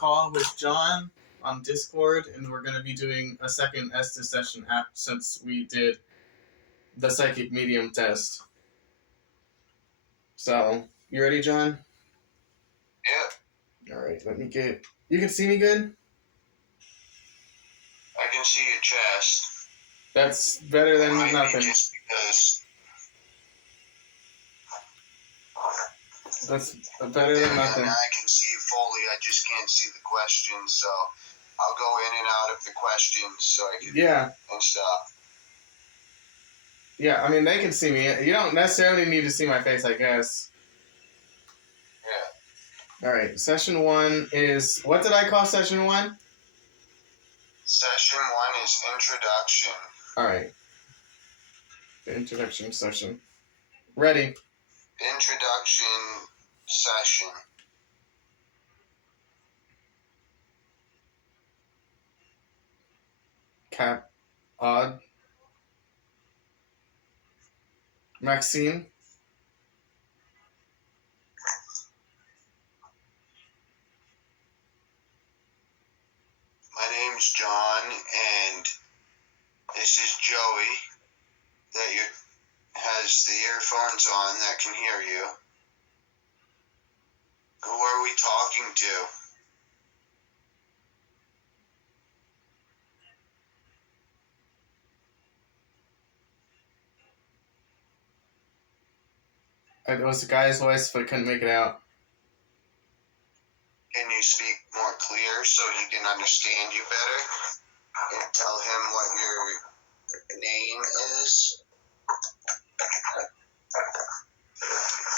call with John on Discord, and we're going to be doing a second Estes session since we did the psychic medium test. So, you ready, John? Yeah. All right, let me get... You can see me good? I can see your chest. That's better than nothing. Just because... That's better than nothing. I can see you fully, I just can't see the questions, so I'll go in and out of the questions so I can... Yeah. And stuff. Yeah, I mean, they can see me. You don't necessarily need to see my face, I guess. Yeah. All right, session 1 is... What did I call session 1? Session 1 is introduction. All right. The introduction session. Ready. Introduction session. Cap. Odd. Maxine. My name's John, and this is Joey that has the earphones on that can hear you. Who are we talking to? It was a guy's voice, but I couldn't make it out. Can you speak more clear so he can understand you better? And tell him what your name is?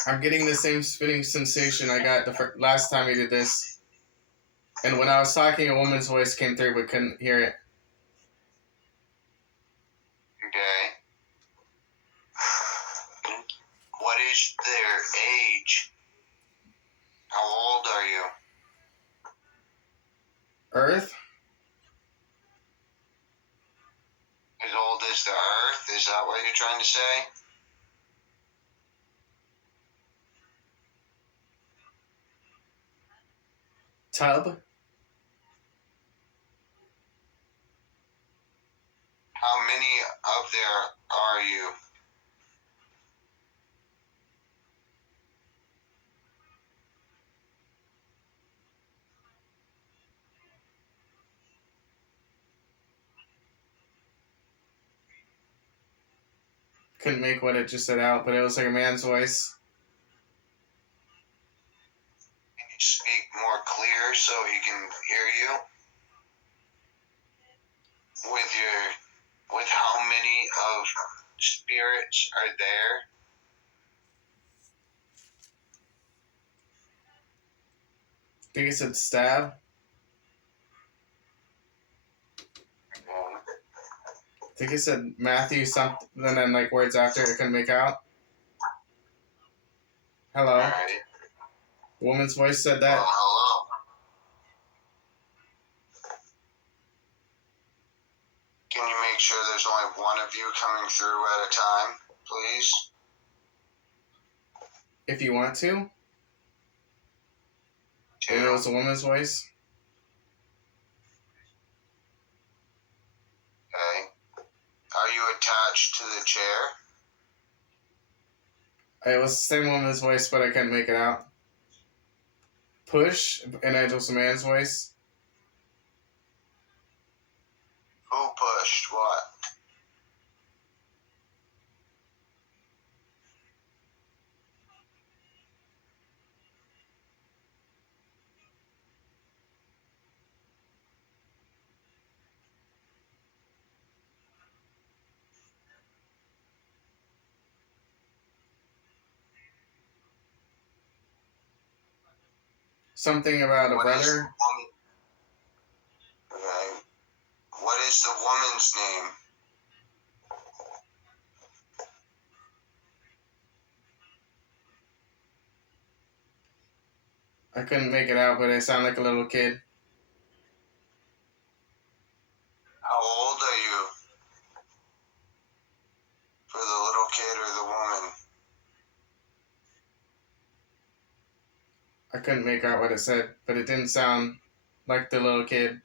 I'm getting the same spinning sensation I got the last time we did this. And when I was talking, a woman's voice came through, but couldn't hear it. Okay. What is their age? How old are you? Earth? As old as the Earth? Is that what you're trying to say? Tub? How many of there are you? Couldn't make what it just said out, but it was like a man's voice. Can you speak more clear so he can hear you? With how many of spirits are there? I think it said stab. I think it said Matthew something, and then like words after I couldn't make out. Hello. Right. Woman's voice said that. Hello. Can you make sure there's only one of you coming through at a time, please? If you want to. Two. And it was a woman's voice. Okay. Are you attached to the chair? It was the same woman's voice, but I couldn't make it out. Push, and it was a man's voice. Who pushed what? Something about a brother. Okay. What is the woman's name? I couldn't make it out, but I sound like a little kid. How old are you? For the little kid or the woman? I couldn't make out what it said, but it didn't sound Like the little kid.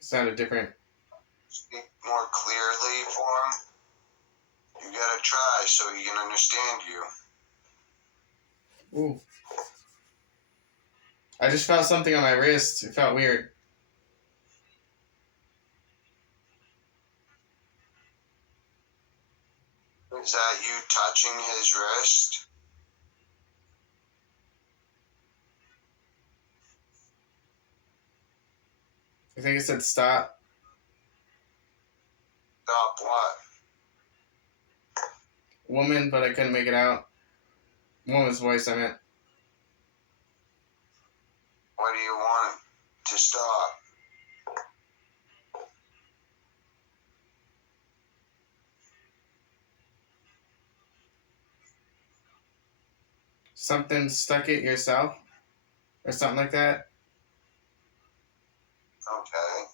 Sounded different. Speak more clearly for him. You gotta try so he can understand you. Ooh. I just felt something on my wrist. It felt weird. Is that you touching his wrist? I think it said stop. Stop what? Woman, but I couldn't make it out. Woman's voice, I meant. What do you want to stop? Something stuck it yourself? Or something like that? Okay.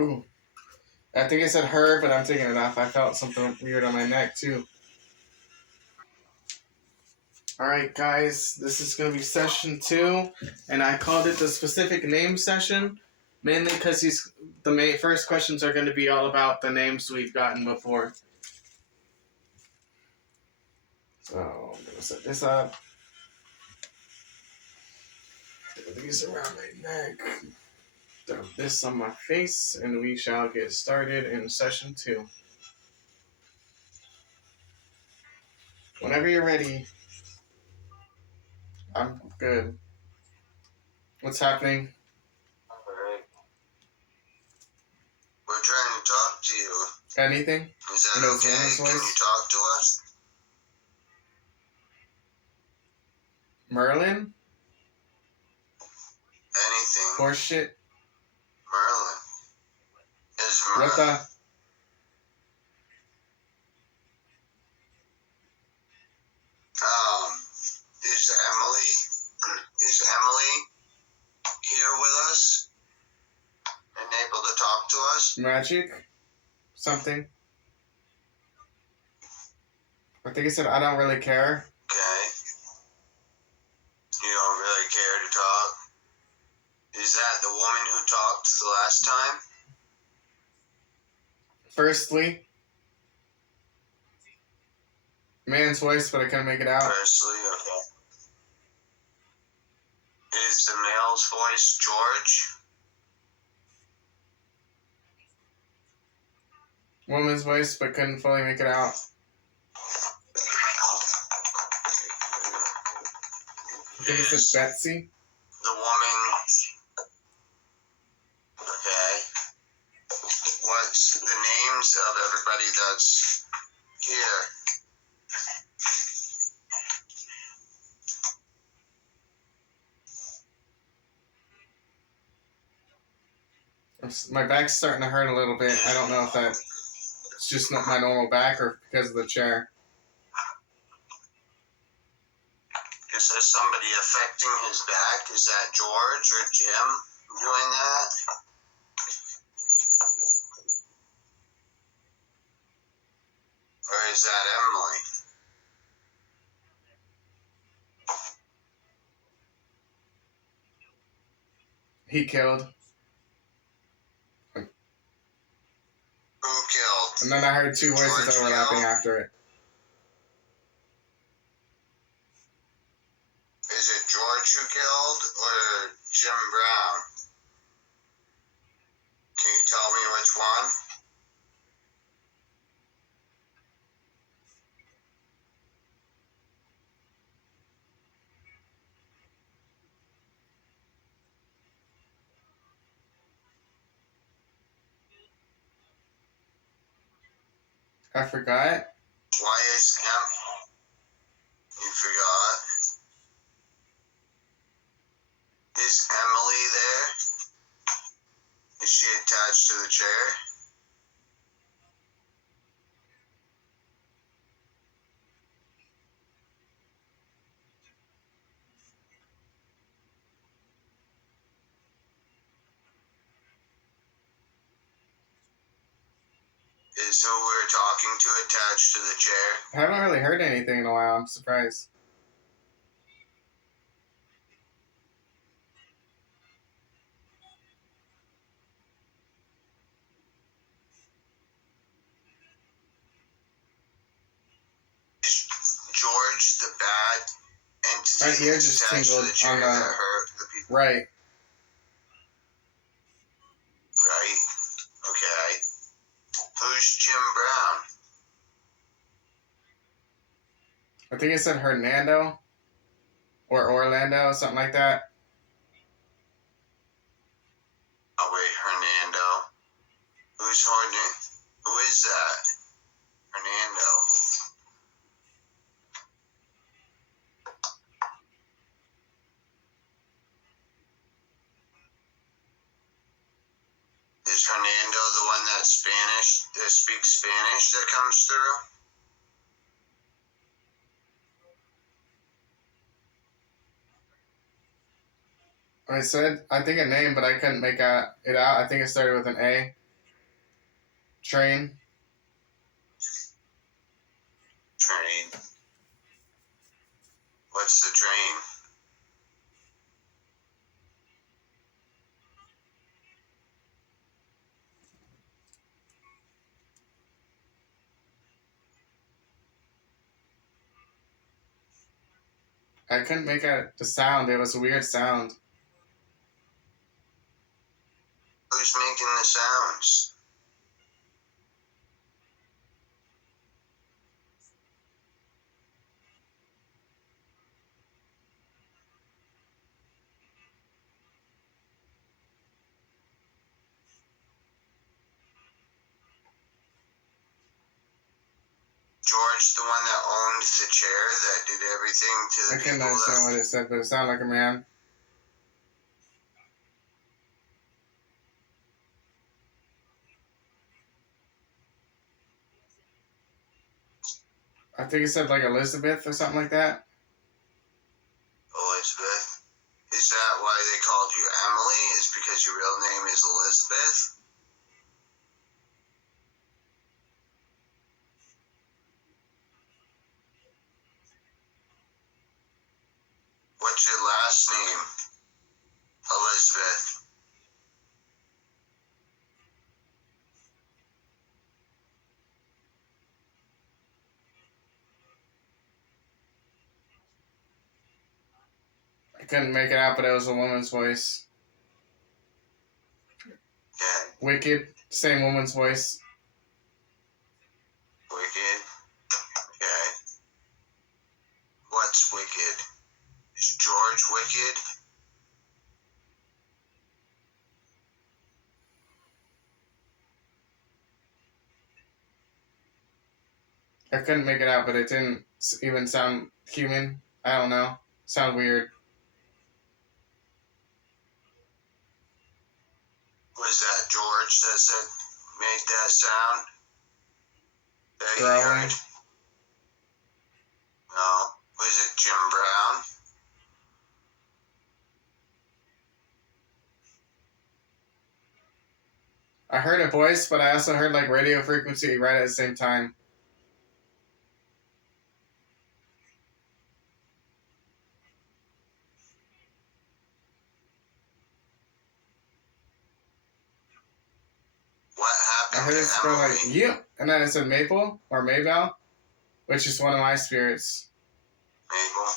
Ooh. I think it said her, but I'm taking it off. I felt something weird on my neck, too. Alright, guys. This is going to be session 2. And I called it the specific name session. Mainly because the first questions are going to be all about the names we've gotten before. So, I'm going to set this up. Throw these around my neck. Throw this on my face. And we shall get started in session 2. Whenever you're ready. I'm good. What's happening? Alright. We're trying to talk to you. Anything? Is that In okay? woman's Can you voice? talk to us? Merlin? Anything. Horse shit? Merlin. Is Merlin. What the? Is Emily here with us and able to talk to us? Magic? Something? I think it said I don't really care. Okay. You don't really care to talk? Is that the woman who talked the last time? Firstly, man's voice, but I couldn't make it out. Firstly, okay. Is the male's voice George? Woman's voice, but couldn't fully make it out. I think it said Betsy. The woman. Okay. What's the names of everybody that's here? My back's starting to hurt a little bit. I don't know if it's just not my normal back or because of the chair. Is there somebody affecting his back? Is that George or Jim doing that? Or is that Emily? He killed. Who killed? And then I heard two voices George overlapping killed? after it. Is it George who killed or Jim Brown? Can you tell me which one? I forgot. Why is You forgot. Is Emily there? Is she attached to the chair? Is who we're talking to attached to the chair? I haven't really heard anything in a while. I'm surprised. George the bad entity Right here that's just attached to tingled the chair on that the hurt the people? right. Right? Okay. Who's Jim Brown? I think it said Hernando or Orlando, something like that. Oh wait, Hernando. Who is that? Hernando. Is Hernando the one that speaks Spanish that comes through? I said, I think a name, but I couldn't make it out. I think it started with an A. Train. Train. What's the train? I couldn't make out the sound. It was a weird sound. Who's making the sounds? George, the one that owned the chair that did everything to the I couldn't people understand that... what it said, but it sounded like a man. I think it said like Elizabeth or something like that. Elizabeth. Is that why they called you Emily? Is because your real name is Elizabeth? What's your last name? Elizabeth. I couldn't make it out, but it was a woman's voice. Yeah. Wicked. Same woman's voice. Wicked. Okay. What's wicked? Is George wicked? I couldn't make it out, but it didn't even sound human. I don't know. Sound weird. Was that George that said made that sound? That you Growling. heard? No. Was it Jim Brown? I heard a voice, but I also heard like radio frequency right at the same time. What I happened heard to it go Emily? like, you, and then it said Maple or Maybell, which is one of my spirits. Mabel?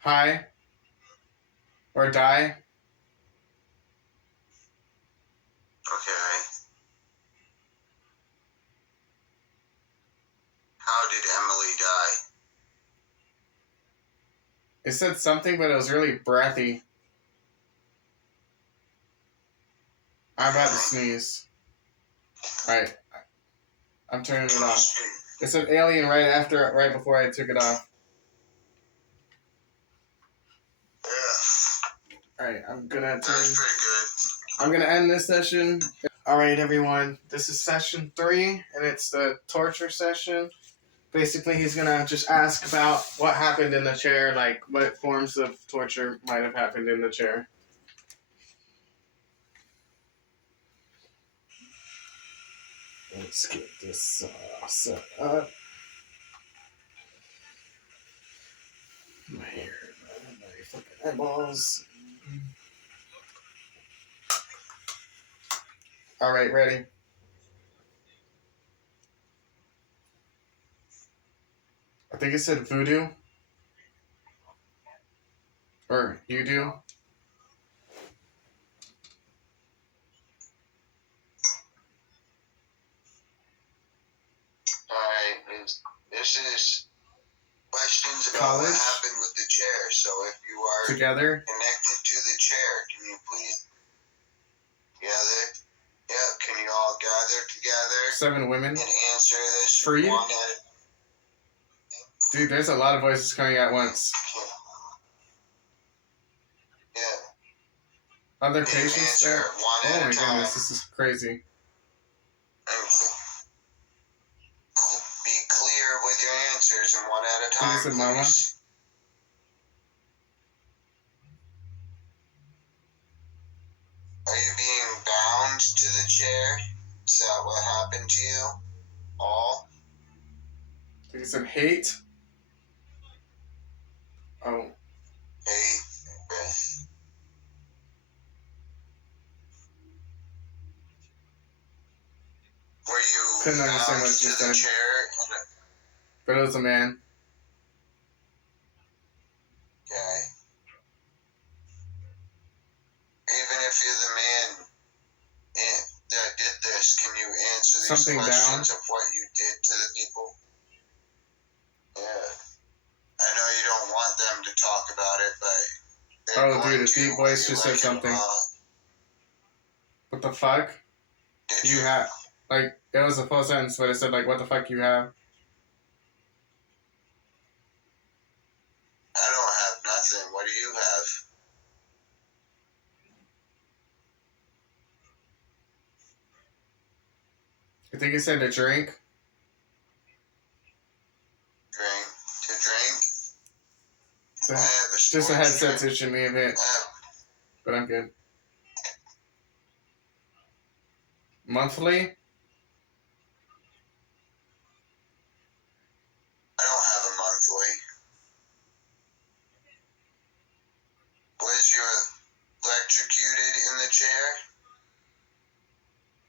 Hi. Or die. Okay. How did Emily die? It said something, but it was really breathy. I'm about to sneeze. Alright. I'm turning it off. It said alien right before I took it off. Yeah. Alright, I'm gonna That's pretty good. I'm gonna end this session. Alright, everyone. This is session 3, and it's the torture session. Basically, he's gonna just ask about what happened in the chair, like what forms of torture might have happened in the chair. Let's get this set up. My hair, my fucking eyeballs. Alright, ready? think it said voodoo. Or you do. Alright, this is questions about College? what happened with the chair. So if you are Together. connected to the chair, can you please gather? Yeah, can you all gather together 7 women. and answer this For you? one at a Dude, there's a lot of voices coming at once. Yeah. Other Can you patients answer there? it one Oh at my a time? goodness, this is crazy. And be clear with your answers and one at a Think time, it's a mama? please. Are you being bound to the chair? Is that what happened to you? All? I think it said hate. Oh, Hey, okay. Were you couldn't understand bound what it to just the said. chair? But it was a man. Okay. Even if you're the man that did this, can you answer these Something questions down. of what you did to the people? Yeah. I know you don't want them to talk about it, but they're Oh, going dude, a to, deep whether voice you just like said it or something. not. What the fuck? Did You have. Like, it was a full sentence, but it said, like, what the fuck you have? I don't have nothing. What do you have? I think it said a drink. Drink. To drink? The, I have a just the sports headset's drink. itching me a bit, but I'm good. Monthly? I don't have a monthly. Was you electrocuted in the chair?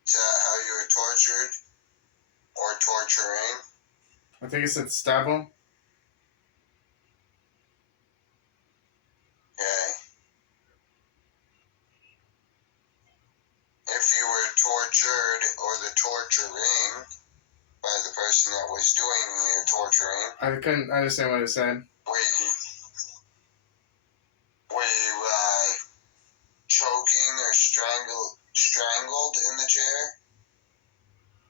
Is that how you were tortured? Or torturing? I think it said stab him. Okay. If you were tortured or the torturing by the person that was doing the torturing, I couldn't understand what it said. were you choking or strangled in the chair?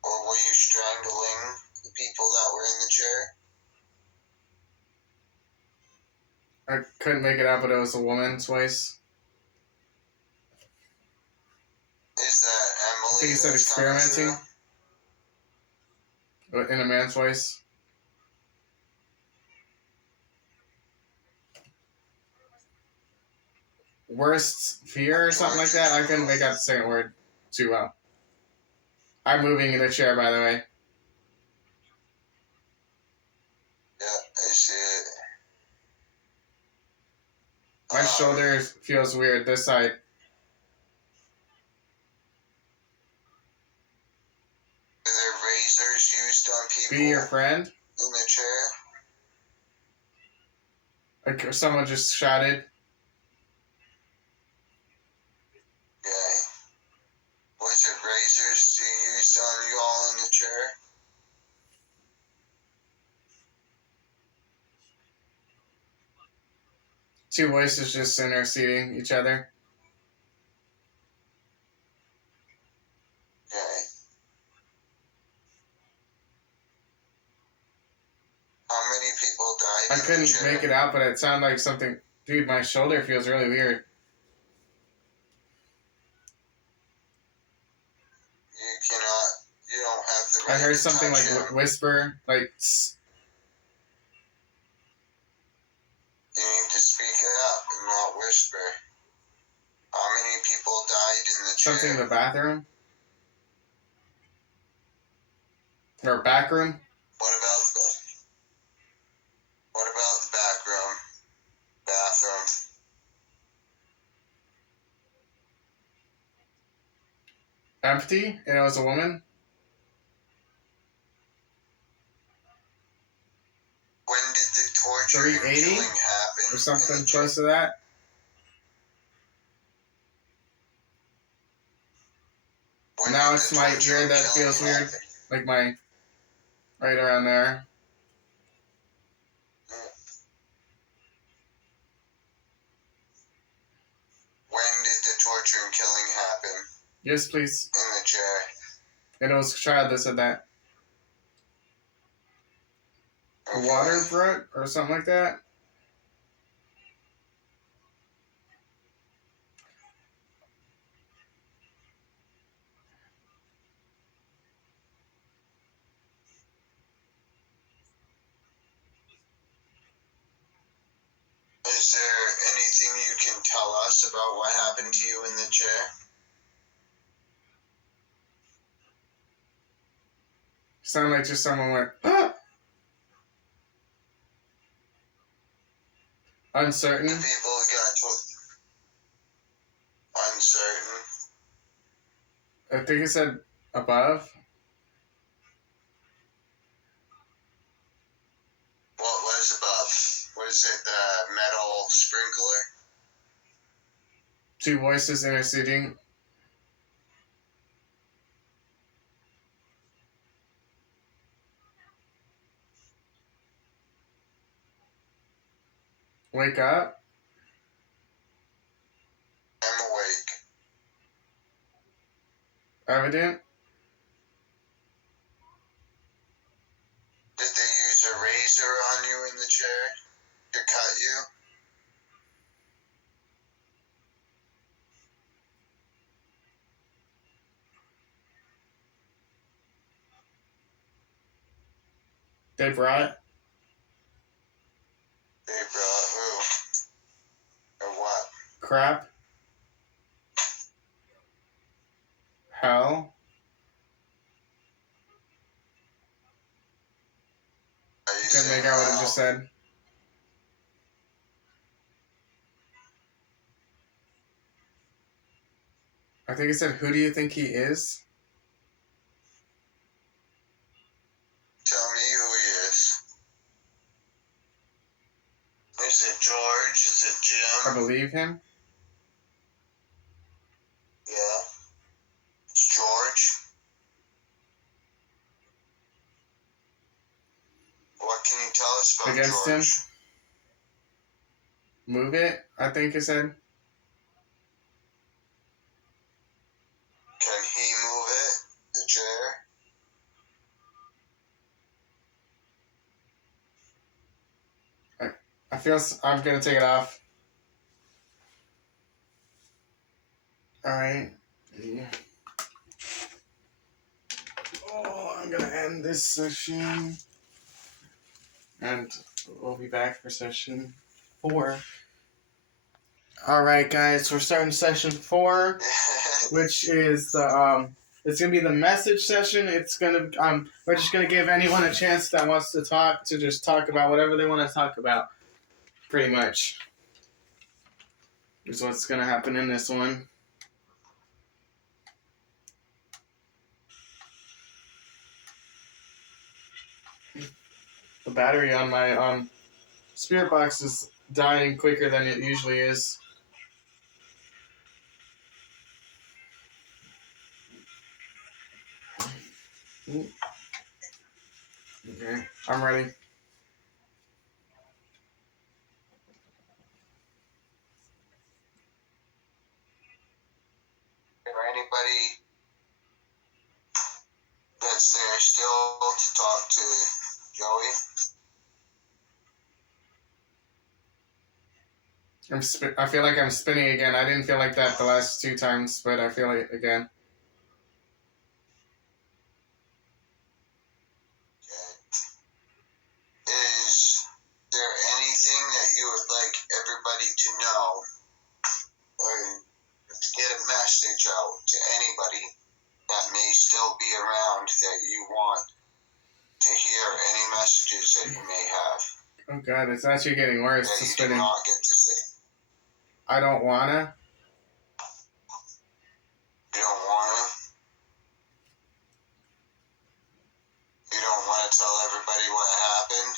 Or were you strangling the people that were in the chair? I couldn't make it out, but it was a woman's voice. Is that I Emily think it said that's coming experimenting. through? In a man's voice. Worst fear or something like that? I couldn't make out the second word too well. I'm moving in a chair, by the way. Yeah, I see it. My shoulder feels weird this side. Are there razors used on people Be your friend? in the chair? Like someone just shouted. Okay. Was it razors used on you all in the chair? Two voices just interceding each other. Okay. How many people died I in the couldn't chair? make it out, but it sounded like something. Dude, my shoulder feels really weird. You don't have the right I heard to something touch like him. whisper, like tss. You need to speak it up and not whisper. How many people died in the chair? Something in the bathroom or back room. What about the back room? Bathroom. Empty, and it was a woman. When did torture and 380 killing happen or something in the close to that. When Now did it's the my torture ear and that killing feels weird, happen? like my right around there. When did the torture and killing happen Yes, please. in the chair? And it was a child that said that. Okay. Water brook or something like that. Is there anything you can tell us about what happened to you in the chair? Sounded like just someone went, ah! Uncertain. The people got uncertain. I think it said above. What was above? Was it the metal sprinkler? Two voices interceding. Wake up. I'm awake. Evident. Did they use a razor on you in the chair to cut you? They brought They brought who? Or what? crap. Hell. Are you Couldn't saying make out what it hell? just said. I think it said, who do you think he is? Tell me who he is. Is it George? Is it I Jim? believe him. Yeah. It's George. What can you tell us about Against George? him. Move it, I think it said. Can he move it? The chair? I feel I'm gonna take it off. Alright. Yeah. Oh, I'm gonna end this session. And we'll be back for session 4. Alright guys, we're starting session 4, which is the it's gonna be the message session. It's gonna we're just gonna give anyone a chance that wants to talk to just talk about whatever they want to talk about. Pretty much. Is what's gonna happen in this one. The battery on my spirit box is dying quicker than it usually is. Okay, I'm ready. Or anybody that's there still to talk to Joey? I feel like I'm spinning again. I didn't feel like that the last 2 times, but I feel it again. Is there anything that you would like everybody to know or to get a message out to anybody that may still be around that you want to hear any messages that you may have Oh god, it's actually getting worse. that The you do spinning. not get to say? I don't wanna. You don't want to? You don't want to tell everybody what happened?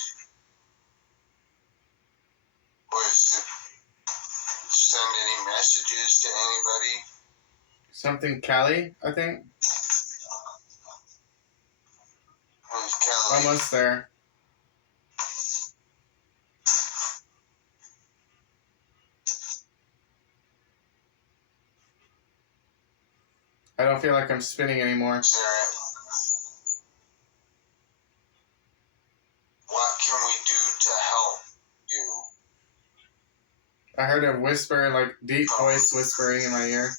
Was it send any messages to anybody? Something Kelly, I think. Who's Kelly? Almost there. I don't feel like I'm spinning anymore. Is there, what can we do to help you? I heard a whisper, like deep voice whispering in my ear.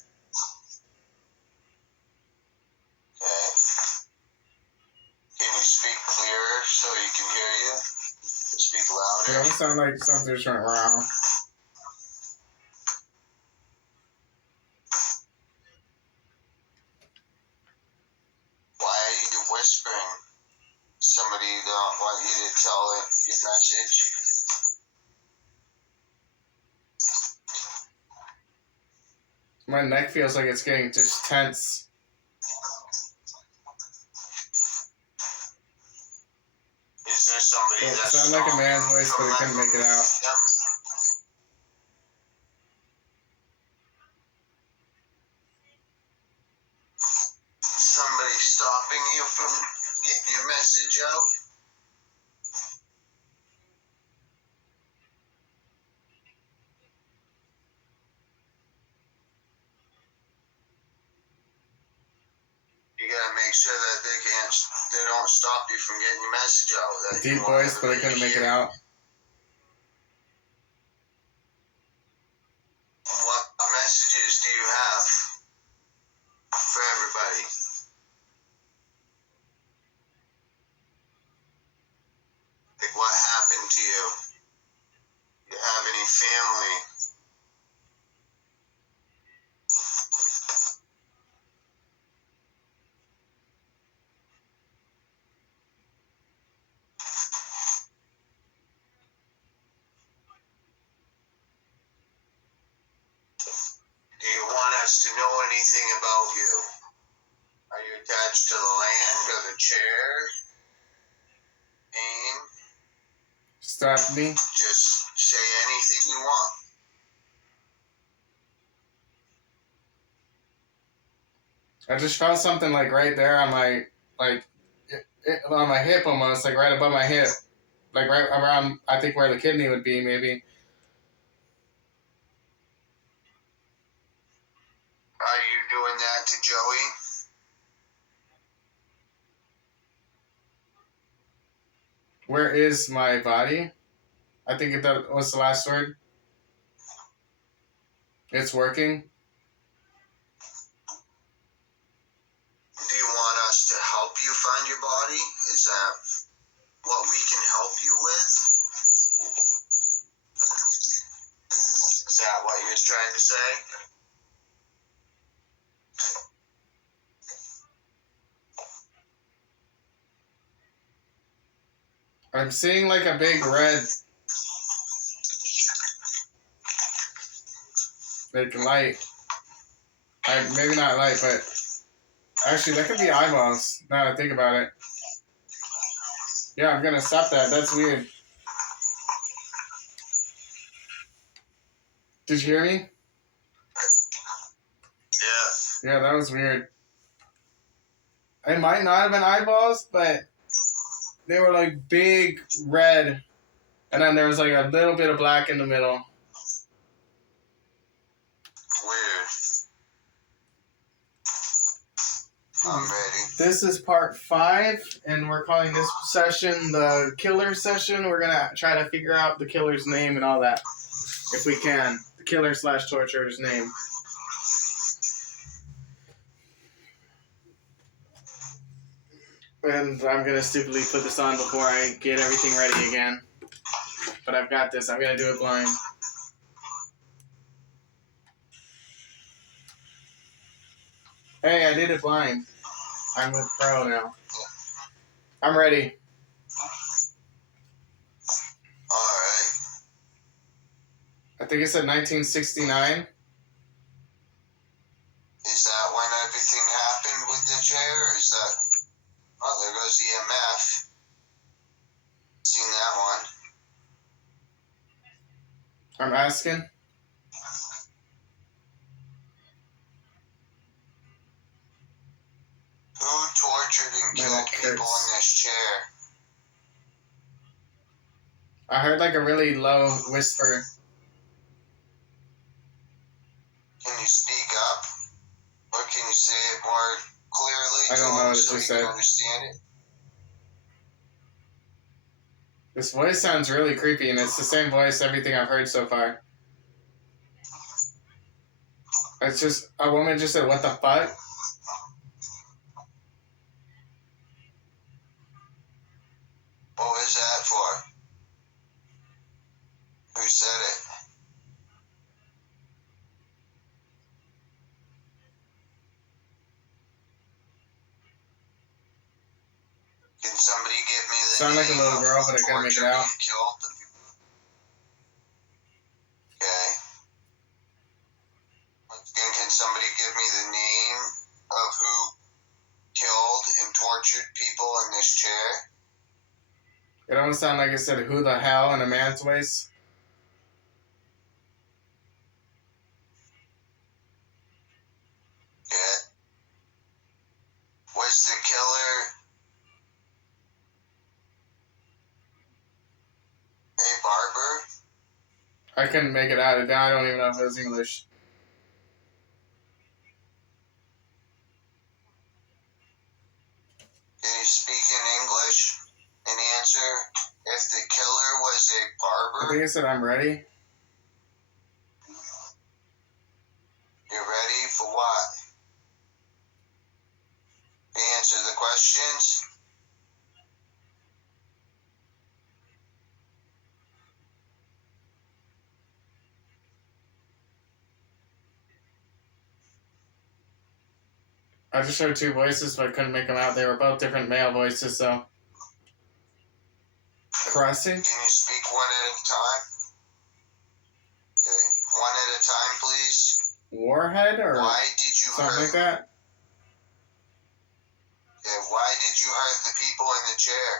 Okay. Can you speak clearer so you can hear you? Speak It louder. almost sounds like something just went wow. Why are you whispering? Somebody don't want you to tell it your message. My neck feels like it's getting just tense. Is there somebody It that's sounded like a man's stopping voice, from but I couldn't letting make it out. them? Somebody stopping you from getting your message out? You gotta make sure that they don't stop you from getting your message out. That Deep voice, but I couldn't make it out. What messages do you have for everybody? Like what happened to you? Do you have any family? Do you want us to know anything about you? Are you attached to the land or the chair? Name? Stop me. Just say anything you want. I just felt something like right there on my, on my hip almost, like right above my hip. Like right around, I think where the kidney would be, maybe. Are you doing that to Joey? Where is my body? I think that was the last word. It's working. Do you want us to help you find your body? Is that what we can help you with? Is that what you're trying to say? I'm seeing like a big red, like light. Maybe not light, but actually that could be eyeballs. Now that I think about it. Yeah, I'm gonna stop that. That's weird. Did you hear me? Yeah. Yeah, that was weird. It might not have been eyeballs, but they were like big red, and then there was like a little bit of black in the middle. Weird. I'm ready. This is part 5, and we're calling this session the killer session. We're gonna try to figure out the killer's name and all that, if we can. The killer / torturer's name. And I'm gonna stupidly put this on before I get everything ready again. But I've got this. I'm gonna do it blind. Hey, I did it blind. I'm with Pro now. I'm ready. Alright. I think it said 1969. Is that when everything happened with the chair? Or is that... Oh, there goes EMF. Seen that one. I'm asking. Who tortured and Man, killed that people in hurts. this chair? I heard like a really low whisper. Can you speak up? Or can you say it more clearly I to don't know him what it so he just can said. understand it? This voice sounds really creepy, and it's the same voice everything I've heard so far. It's just a woman just said, "What the fuck?" What was that for? Who said it? Can somebody give me the Sound like a name little of girl, who but I couldn't make it tortured out. and killed the people? Okay. Once again, can somebody give me the name of who killed and tortured people in this chair? It almost sounded like it said, "Who the hell?" in a man's voice. Yeah. Was the killer a barber? I couldn't make it out. I don't even know if it was English. Can you speak in English and answer if the killer was a I barber? think it said, "I'm ready." You're ready for what? To answer the questions? I just heard two voices, but I couldn't make them out. They were both different male voices, so. Cressy? Can you speak one at a time? Okay. One at a time, please. Warhead or Why did you something hurt? like that? Okay. Why did you hurt the people in the chair?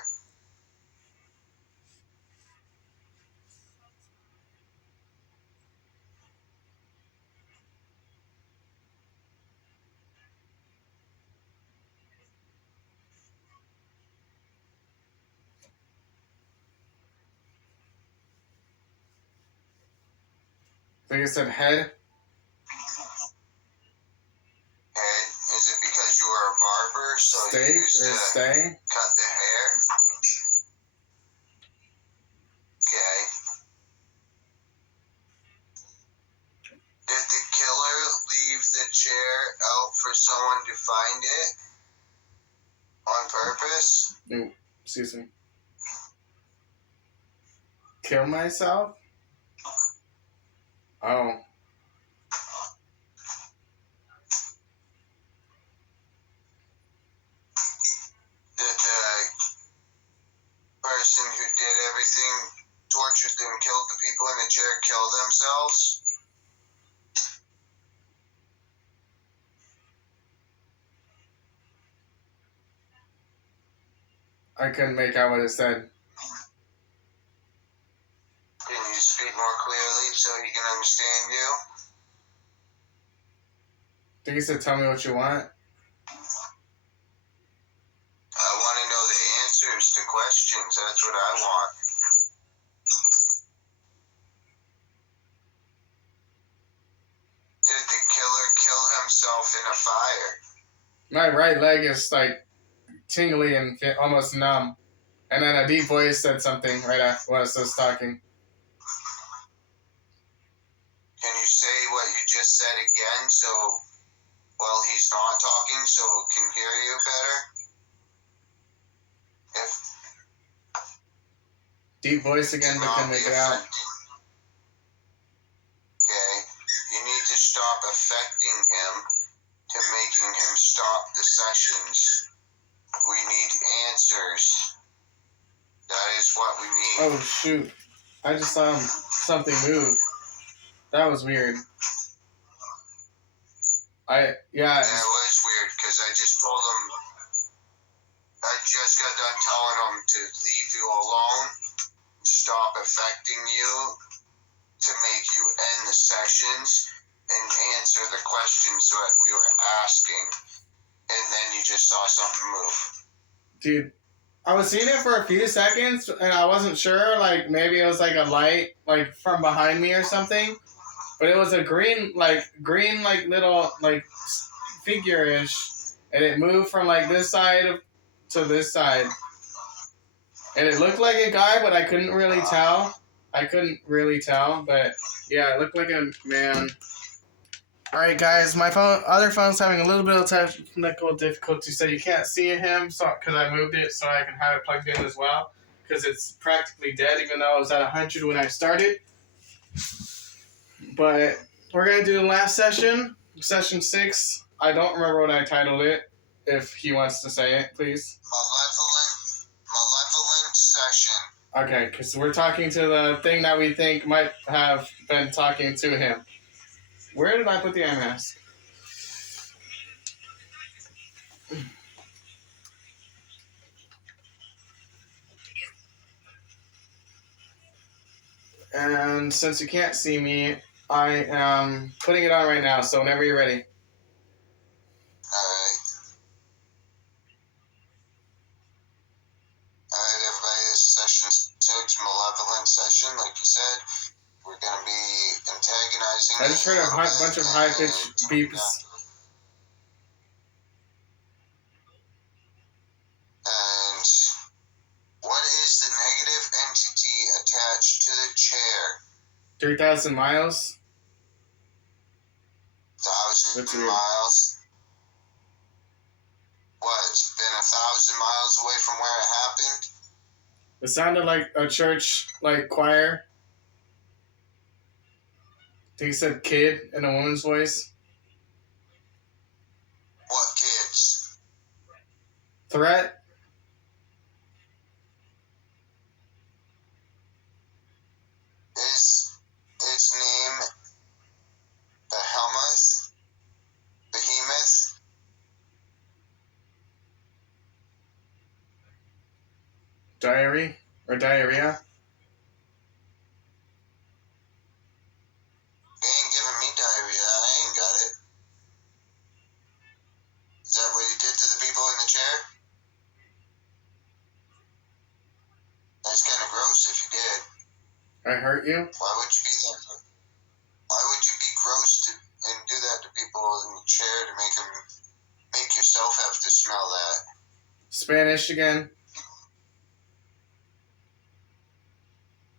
I think it said head. And is it because you were a barber, so you Steak used or to stay. cut the hair? Okay. Did the killer leave the chair out for someone to find it on purpose? Ooh, excuse me. Kill myself? Oh. Did the person who did everything, tortured them, killed the people in the chair, kill themselves? I couldn't make out what it said. Can you speak more clearly so he can understand you? I think it said, "Tell me what you want." I want to know the answers to questions. That's what I want. Did the killer kill himself in a fire? My right leg is like tingly and almost numb. And then a deep voice said something right after when I was talking. Can you say what you just said again so while he's not talking so it can hear you better? If Deep voice again, but couldn't make it out. Okay. You need to stop affecting him to making him stop the sessions. We need answers. That is what we need. Oh shoot. I just saw something move. That was weird. Yeah. That was weird because I just told him, I just got done telling him to leave you alone, stop affecting you, to make you end the sessions and answer the questions that we were asking, and then you just saw something move. Dude, I was seeing it for a few seconds, and I wasn't sure. Like, maybe it was like a light, like, from behind me or something. But it was a green, like, little, like, figure-ish. And it moved from, like, this side to this side. And it looked like a guy, but I couldn't really tell. But yeah, it looked like a man. Alright, guys, my other phone's having a little bit of technical difficulty, so you can't see him, because I moved it so I can have it plugged in as well, because it's practically dead, even though it was at 100 when I started. But we're going to do the last session, session 6. I don't remember what I titled it. If he wants to say it, please. Malevolent session. Okay, because we're talking to the thing that we think might have been talking to him. Where did I put the eye mask? And since you can't see me, I am putting it on right now, so whenever you're ready. Alright, everybody, this is session 6, malevolent session. Like you said, we're going to be antagonizing. I just heard a bunch of high-pitched beeps. And what is the negative entity attached to the chair? 3,000 miles? 1,000 miles? What, it's been 1,000 miles away from where it happened? It sounded like a church, like, choir. I think he said kid in a woman's voice. What kids? Threat? Is its name Behemoth? Behemoth? Diary? Or diarrhea? You ain't giving me diarrhea. I ain't got it. Is that what you did to the people in the chair? That's kind of gross if you did. I hurt you? Why would you be that? Why would you be gross and do that to people in the chair to make yourself have to smell that? Spanish again.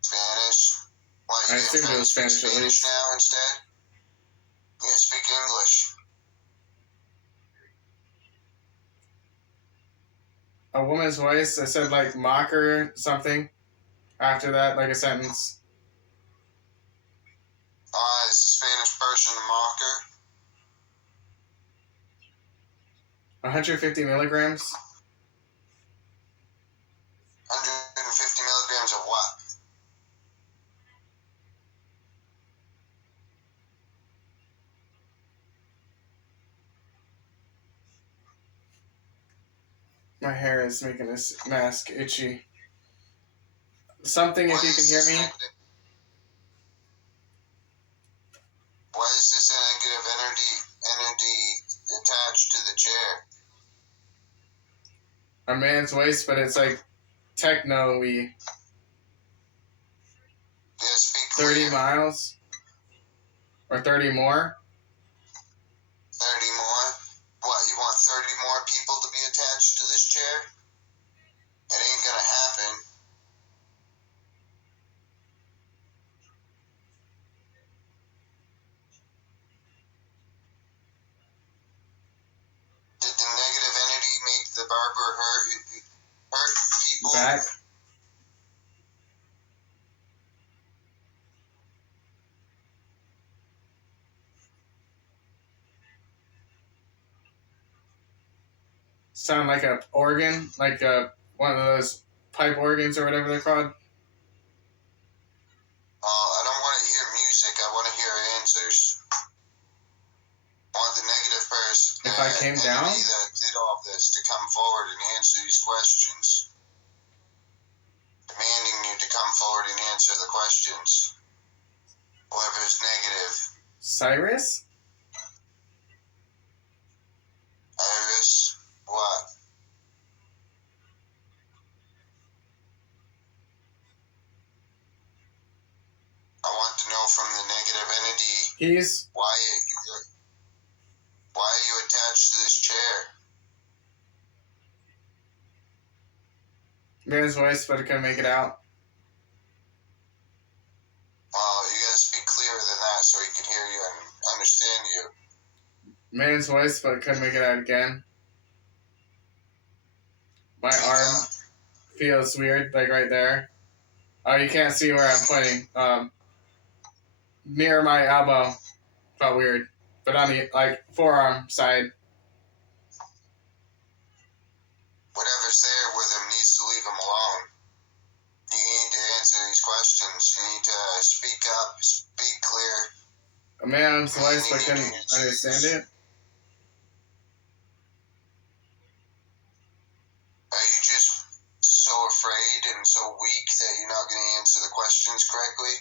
Spanish? Why, I assumed it was Spanish at Spanish least. now instead? Yeah, speak English. A woman's voice. I said, like, mocker something. After that, like a sentence. Is the Spanish person a mocker? 150 milligrams. 150 milligrams of what? My hair is making this mask itchy. Something, if you can hear me. Why is this negative energy attached to the chair? A man's voice, but it's like techno-y. Yeah, speak 30 clear. miles? Or 30 more? 30 more? What, you want 30 more people to be attached to this chair? It ain't gonna happen. Did the negative entity make the barber hurt people? Back? Sound like a organ? Like one of those pipe organs or whatever they're called? I don't want to hear music. I want to hear answers. I want the negative person If I came down? that did all this to come forward and answer these questions. Demanding you to come forward and answer the questions. Whatever's negative. Cyrus? Iris? What? I want to know from the negative entity He's why are you attached to this chair? man's voice, but I couldn't make it out. Well, you gotta speak clearer than that so he can hear you and understand you. Man's voice, but couldn't make it out again. My Speak arm up. feels weird, like right there. Oh, you can't see where I'm pointing. Near my elbow felt weird, but on the like forearm side. Whatever's there with him needs to leave him alone. You need to answer these questions. You need to speak up, speak clear. A man's voice, but couldn't understand it. Are you just so afraid and so weak that you're not going to answer the questions correctly?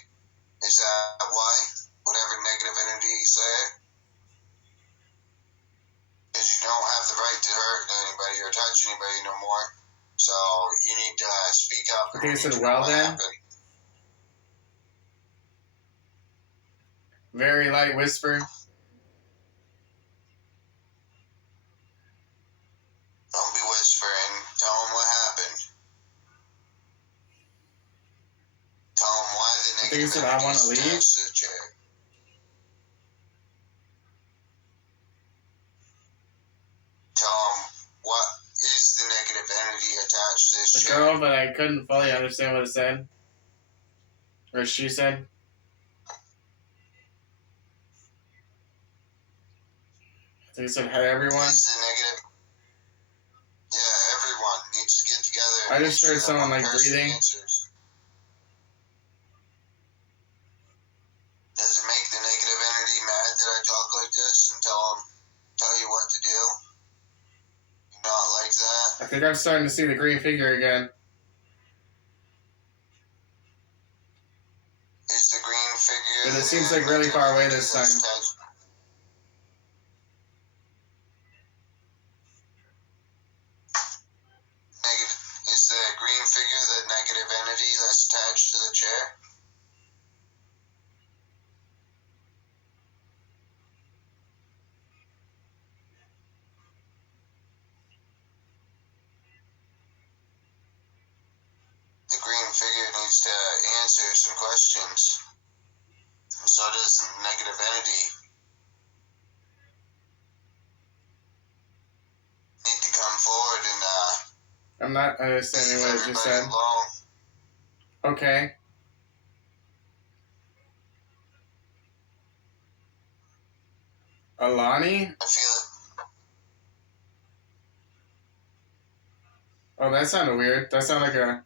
Is that why? Whatever negative energies there? Because you don't have the right to hurt anybody or touch anybody no more. So you need to speak up. I think it said well then. Very light whisper. Don't be whispering. Tell them what happened. Tell them why the I think it negative said I want to energies leave. attached to the chair. Tell them what is the negative entity attached to this A chair. girl, but I couldn't fully understand what it said. Or she said. I think it said hi everyone. It's the negative. Yeah, everyone needs to get together. I And just make heard sure that someone one like person breathing. answers. Does it make the negative entity mad that I talk like this and tell you what to do? Not like that. I think I'm starting to see the green figure again. Is the green figure? But it the seems like really negative far away entity this that's time. attached? Negative. Is the green figure the negative entity that's attached to the chair? The green figure needs to answer some questions. So does the negative entity. Need to come forward and I'm not understanding leave what it just everybody said. alone. Okay. Alani? I feel it. Oh, that sounded weird. That sounded like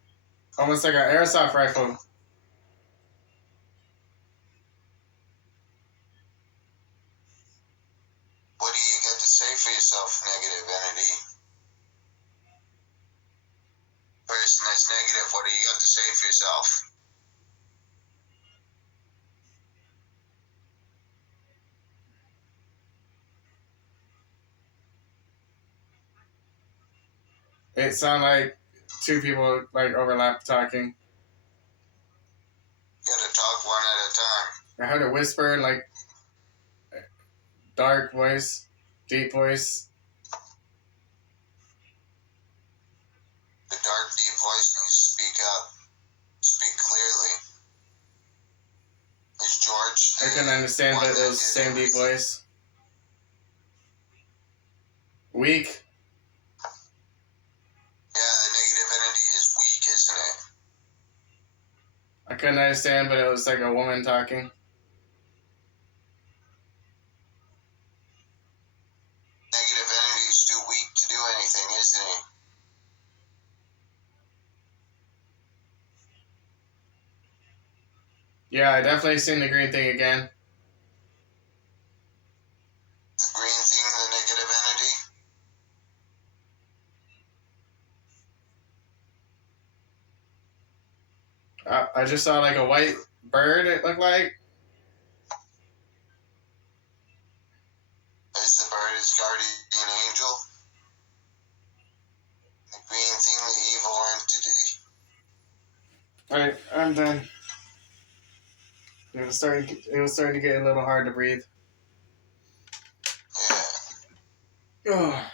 almost like an airsoft rifle. What do you got to say for yourself, negative entity? Person that's negative, what do you got to say for yourself? It sounded like two people like overlapped talking. You gotta talk one at a time. I heard a whisper, like dark voice, deep voice. The dark, deep voice needs to speak up. Speak clearly. Is George I couldn't understand, one but it that was the did same deep everything? voice. Weak. Yeah, the negative entity is weak, isn't it? I couldn't understand, but it was like a woman talking. Negative entity is too weak to do anything, isn't he? Yeah, I definitely seen the green thing again. The green thing, the negative entity. I just saw like a white bird, it looked like. guardian angel, the green thing, the evil entity. Alright, I'm done. It was starting to get a little hard to breathe. Yeah. Ugh.